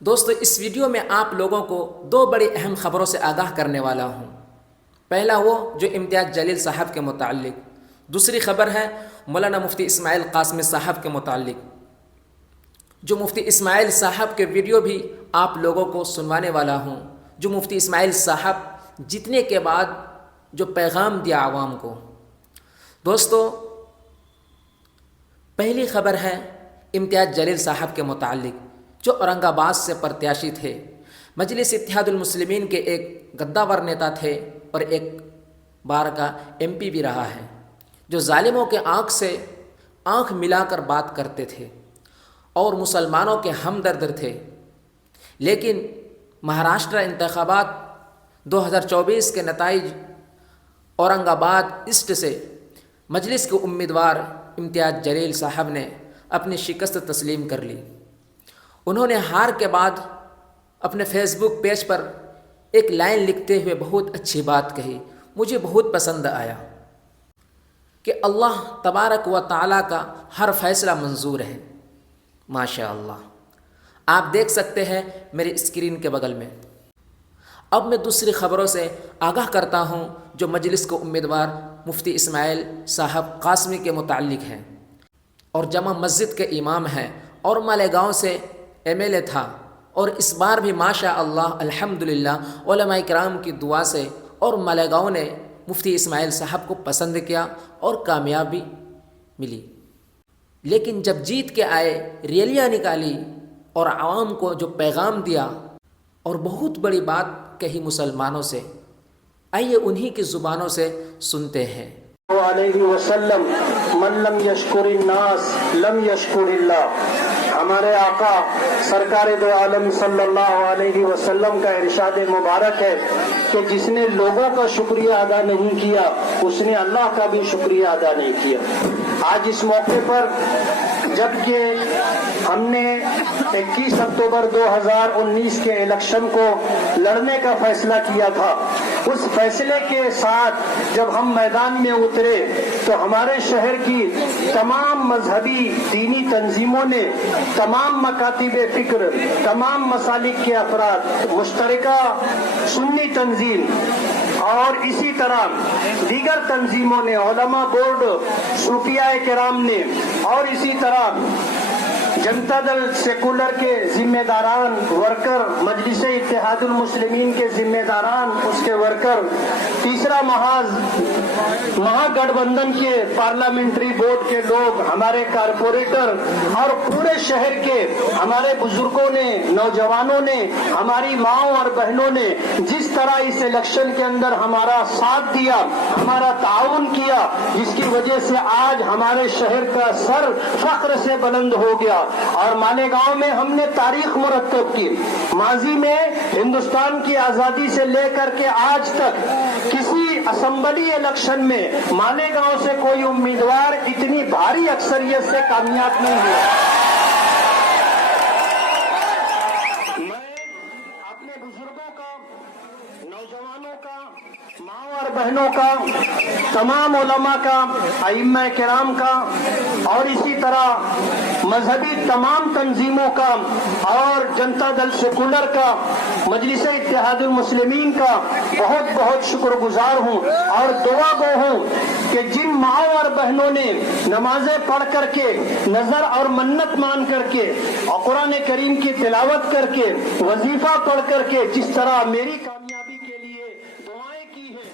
دوستو اس ویڈیو میں آپ لوگوں کو دو بڑی اہم خبروں سے آگاہ کرنے والا ہوں۔ پہلا وہ جو امتیاز جلیل صاحب کے متعلق، دوسری خبر ہے مولانا مفتی اسماعیل قاسمی صاحب کے متعلق، جو مفتی اسماعیل صاحب کے ویڈیو بھی آپ لوگوں کو سنوانے والا ہوں، جو مفتی اسماعیل صاحب جیتنے کے بعد جو پیغام دیا عوام کو۔ دوستو پہلی خبر ہے امتیاز جلیل صاحب کے متعلق، جو اورنگ آباد سے پرتیاشی تھے، مجلس اتحاد المسلمین کے ایک غداور نیتا تھے اور ایک بار کا ایم پی بھی رہا ہے، جو ظالموں کے آنکھ سے آنکھ ملا کر بات کرتے تھے اور مسلمانوں کے ہمدرد تھے۔ لیکن مہاراشٹر انتخابات 2024 کے نتائج اورنگ آباد ایسٹ سے مجلس کے امیدوار امتیاز جلیل صاحب نے اپنی شکست تسلیم کر لی۔ انہوں نے ہار کے بعد اپنے فیس بک پیج پر ایک لائن لکھتے ہوئے بہت اچھی بات کہی، مجھے بہت پسند آیا کہ اللہ تبارک و تعالیٰ کا ہر فیصلہ منظور ہے۔ ماشاء اللہ، آپ دیکھ سکتے ہیں میری اسکرین کے بغل میں۔ اب میں دوسری خبروں سے آگاہ کرتا ہوں جو مجلس کو امیدوار مفتی اسماعیل صاحب قاسمی کے متعلق ہیں، اور جامع مسجد کے امام ہیں اور مالیگاؤں سے ایم ایل اے تھا، اور اس بار بھی ماشاء اللہ الحمدللہ علماء کرام کی دعا سے اور مالیگاؤں نے مفتی اسماعیل صاحب کو پسند کیا اور کامیابی ملی۔ لیکن جب جیت کے آئے، ریلیاں نکالی اور عوام کو جو پیغام دیا اور بہت بڑی بات کہی مسلمانوں سے، آئیے انہی کی زبانوں سے سنتے ہیں۔ علیہ وسلم من لم یشکر الناس لم یشکر اللہ۔ ہمارے آقا سرکار دو عالم صلی اللہ علیہ وسلم کا ارشاد مبارک ہے کہ جس نے لوگوں کا شکریہ ادا نہیں کیا اس نے اللہ کا بھی شکریہ ادا نہیں کیا۔ آج اس موقع پر جبکہ ہم نے 21 اکتوبر 2019 کے الیکشن کو لڑنے کا فیصلہ کیا تھا، اس فیصلے کے ساتھ جب ہم میدان میں اترے تو ہمارے شہر کی تمام مذہبی دینی تنظیموں نے، تمام مکاتب فکر، تمام مسالک کے افراد، مشترکہ سنی تنظیم اور اسی طرح دیگر تنظیموں نے، علماء بورڈ، صوفیاء کرام نے، اور اسی طرح جنتا دل سیکولر کے ذمہ داران ورکر، مجلس اتحاد المسلمین کے ذمہ داران، اس کے ورکر، تیسرا مہا گٹھ بندھن کے پارلیمنٹری بورڈ کے لوگ، ہمارے کارپوریٹر اور پورے شہر کے ہمارے بزرگوں نے، نوجوانوں نے، ہماری ماؤں اور بہنوں نے جس طرح اس الیکشن کے اندر ہمارا ساتھ دیا، ہمارا تعاون کیا، جس کی وجہ سے آج ہمارے شہر کا سر فخر سے بلند ہو گیا اور مالیگاؤں میں ہم نے تاریخ مرتب کی۔ ماضی میں ہندوستان کی آزادی سے لے کر کے آج تک کسی اسمبلی الیکشن میں مالیگاؤں سے کوئی امیدوار اتنی بھاری اکثریت سے کامیاب نہیں ہوا۔ میں اپنے بزرگوں کا، نوجوانوں کا، ماؤں اور بہنوں کا، تمام علماء کا، ائمہ کرام کا اور اسی طرح مذہبی تمام تنظیموں کا اور جنتا دل سیکولر کا، مجلس اتحاد المسلمین کا بہت بہت شکر گزار ہوں اور دعا گو ہوں کہ جن ماؤں اور بہنوں نے نمازیں پڑھ کر کے، نظر اور منت مان کر کے اور قرآن کریم کی تلاوت کر کے، وظیفہ پڑھ کر کے جس طرح میری کامیابی کے لیے دعائیں کی ہیں،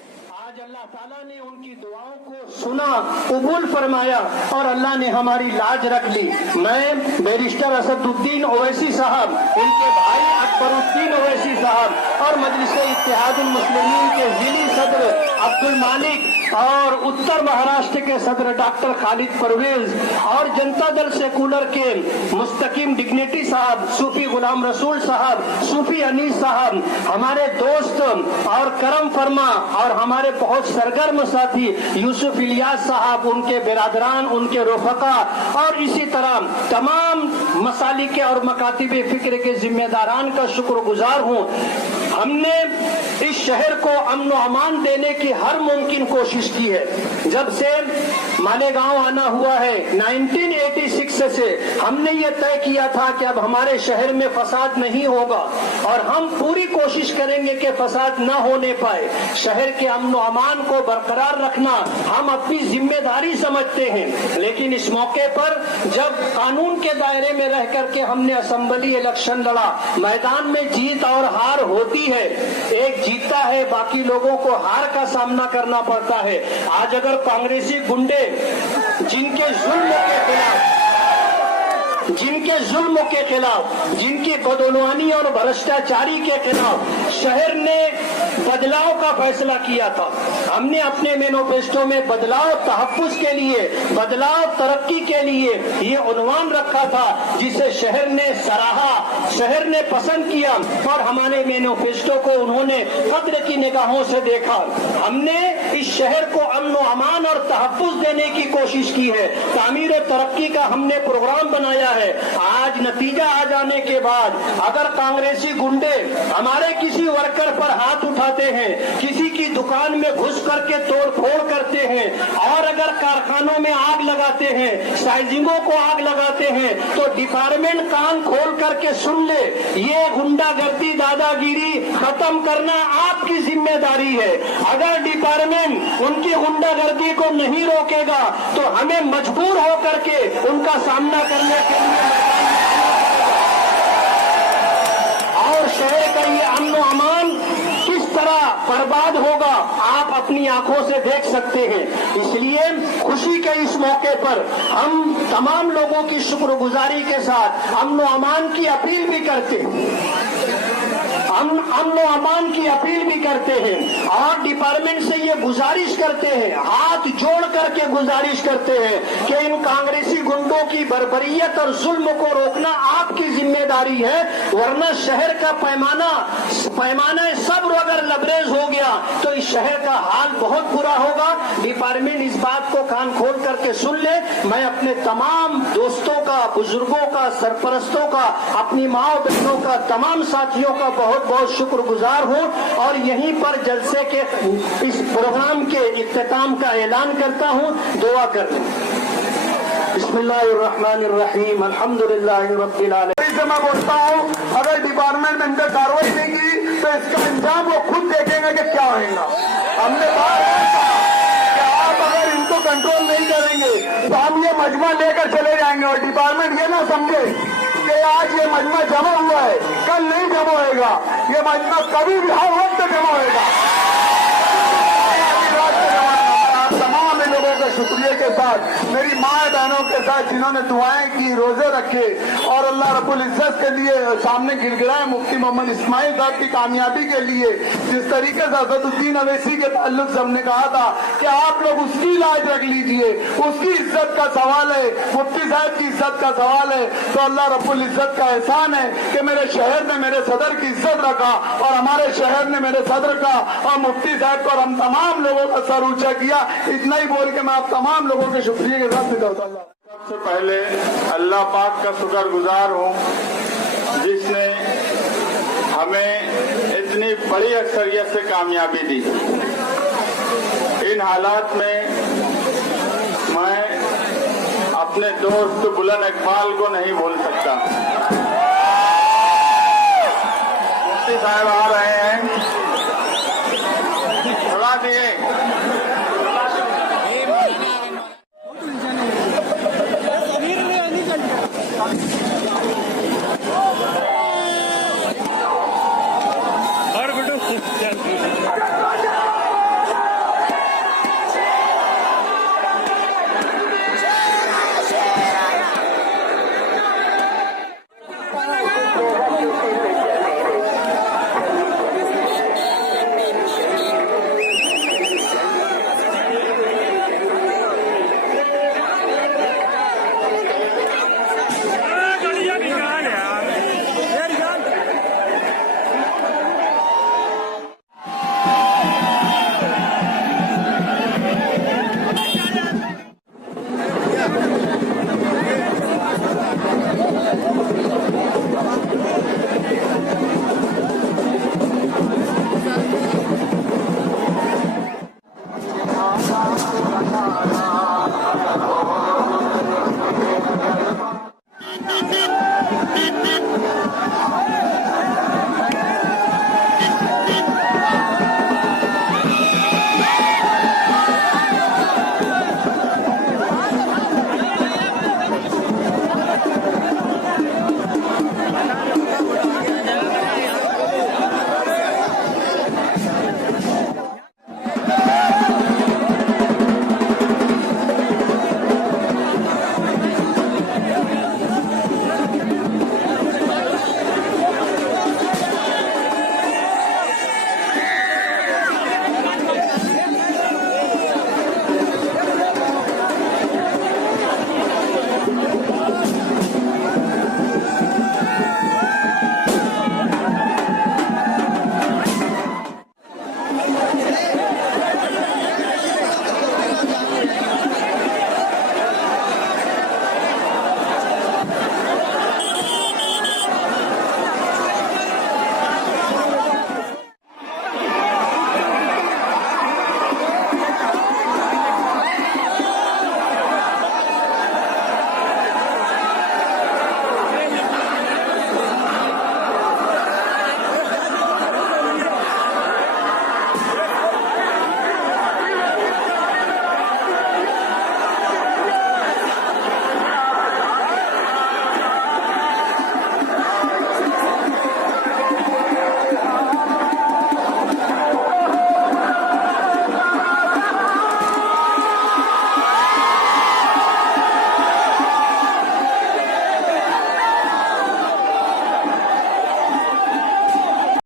آج اللہ تعالیٰ نے ان کی دعاؤں کو سنا، قبول فرمایا اور اللہ نے ہماری لاج رکھ لی۔ میں بیرسٹر اسد الدین اویسی صاحب، ان کے بھائی اکبر الدین اویسی صاحب اور مجلس اتحاد المسلمین کے ضلعی صدر عبد المالک اور اتر مہاراشٹر کے صدر ڈاکٹر خالد پرویز اور جنتا دل سیکولر کے مستقیم ڈگنیٹی صاحب، صوفی غلام رسول صاحب، صوفی انیس صاحب، ہمارے دوست اور کرم فرما اور ہمارے بہت سرگرم ساتھی یوسف الیاس صاحب، ان کے برادران، ان کے رفقا اور اسی طرح تمام مسالک اور مکاتب فکر کے ذمہ داران کا کا شکر گزار ہوں. ہم نے اس شہر کو امن و امان دینے کی ہر ممکن کوشش کی ہے. جب سے مالیگاؤں آنا ہوا ہے 1986 سے ہم نے یہ طے کیا تھا کہ اب ہمارے شہر میں فساد نہیں ہوگا اور ہم پوری کوشش کریں گے کہ فساد نہ ہونے پائے. شہر کے امن و امان کو برقرار رکھنا ہم اپنی ذمہ داری سمجھتے ہیں. لیکن اس موقع پر جب قانون کے دائرے میں رہ کر کے ہم نے اسمبلی الیکشن لڑا, میدان میں جیت اور ہار ہوتی ہے, ایک جیتتا ہے باقی لوگوں کو ہار کا سامنا کرنا پڑتا ہے. آج اگر کانگریسی گنڈے جن کے ظلم کے خلاف جن کی بدعنوانی اور بھرشٹاچاری کے خلاف شہر نے بدلاؤ کا فیصلہ کیا تھا, ہم نے اپنے مینیفیسٹو میں بدلاؤ تحفظ کے لیے, بدلاؤ ترقی کے لیے یہ عنوان رکھا تھا جسے شہر نے سراہا, شہر نے پسند کیا اور ہمارے مینیفیسٹو کو انہوں نے قدر کی نگاہوں سے دیکھا. ہم نے اس شہر کو امن و امان اور تحفظ دینے کی کوشش کی ہے. تعمیر و ترقی کا ہم نے پروگرام بنایا ہے. آج نتیجہ آ جانے کے بعد اگر کانگریسی گنڈے ہمارے کسی ورکر پر ہاتھ اٹھاتے ہیں, کسی کی دکان میں گھس کر کے توڑ پھوڑ کرتے ہیں اور اگر کارخانوں میں آگ لگاتے ہیں, سائزنگوں کو آگ لگاتے ہیں, تو ڈپارٹمنٹ کان کھول کر کے سن لے, یہ گنڈا گردی دادا گیری ختم کرنا آپ کی ذمہ داری ہے. اگر ڈپارٹمنٹ ان کی گنڈا گردی کو نہیں روکے گا تو ہمیں مجبور ہو کر کے ان کا سامنا کرنے کے لیے اور شہر کا یہ امن و امان کس طرح برباد ہوگا آپ اپنی آنکھوں سے دیکھ سکتے ہیں. اس لیے خوشی کے اس موقع پر ہم تمام لوگوں کی شکر گزاری کے ساتھ امن و امان کی اپیل بھی کرتے ہیں, امن و امان کی اپیل بھی کرتے ہیں اور ڈپارٹمنٹ سے یہ گزارش کرتے ہیں, ہاتھ جوڑ کر کے گزارش کرتے ہیں کہ ان کانگریسی گنڈوں کی بربریت اور ظلم کو روکنا آپ کی ذمہ داری ہے, ورنہ شہر کا پیمانہ صبر اگر لبریز ہو گیا تو اس شہر کا حال بہت برا ہوگا. ڈپارٹمنٹ اس بات کو کان کھول کر کے سن لے. میں اپنے تمام دوستوں کا, بزرگوں کا, سرپرستوں کا, اپنی ماں بہنوں کا, تمام ساتھیوں کا بہت بہت شکر گزار ہوں اور یہیں پر جلسے کے اس پروگرام کے اختتام کا اعلان کرتا ہوں. دعا کر لیں. بسم اللہ الرحمن الرحیم, الحمدللہ رب العالمین. سے میں بولتا ہوں اگر ڈپارٹمنٹ ان پہ کاروائی نہیں کی تو اس کا انجام وہ خود دیکھیں گے کہ کیا ہوئے گا. ہم نے بات کہا کہ آپ اگر ان کو کنٹرول نہیں کریں گے تو ہم یہ مجمع لے کر چلے جائیں گے اور ڈپارٹمنٹ یہ نہ سمجھے کہ آج یہ مجمع جمع ہوا ہے کل نہیں جمع ہوئے گا. یہ مجمع کبھی بھی ہر وقت جمع ہوئے گا. تمام لوگوں کے شکریہ کے ساتھ میری ماں بہنوں کے ساتھ جنہوں نے دعائیں کی, روزے رکھے اور اللہ رب العزت کے لیے سامنے گر گرائے, مفتی محمد اسماعیل صاحب کی کامیابی کے لیے جس طریقے سے اسد الدین اویسی کے تعلق سے ہم نے کہا تھا کہ آپ لوگ اس کی لاج رکھ لیجئے, اس کی عزت کا سوال ہے, مفتی صاحب کی عزت کا سوال ہے. تو اللہ رب العزت کا احسان ہے کہ میرے شہر نے میرے صدر کی عزت رکھا اور ہمارے شہر نے میرے صدر کا اور مفتی صاحب کو اور ہم تمام لوگوں کا سر اونچا کیا. اتنا ہی بول کے میں آپ تمام لوگوں کے شکریہ کے ساتھ نکلتا ہوں. سب سے پہلے اللہ پاک کا شکر گزار ہوں جس نے ہمیں اتنی بڑی اکثریت سے کامیابی دی. ان حالات میں میں اپنے دوست بلند اقبال کو نہیں بھول سکتا. مفتی صاحب آ رہے ہیں, تھوڑا دیے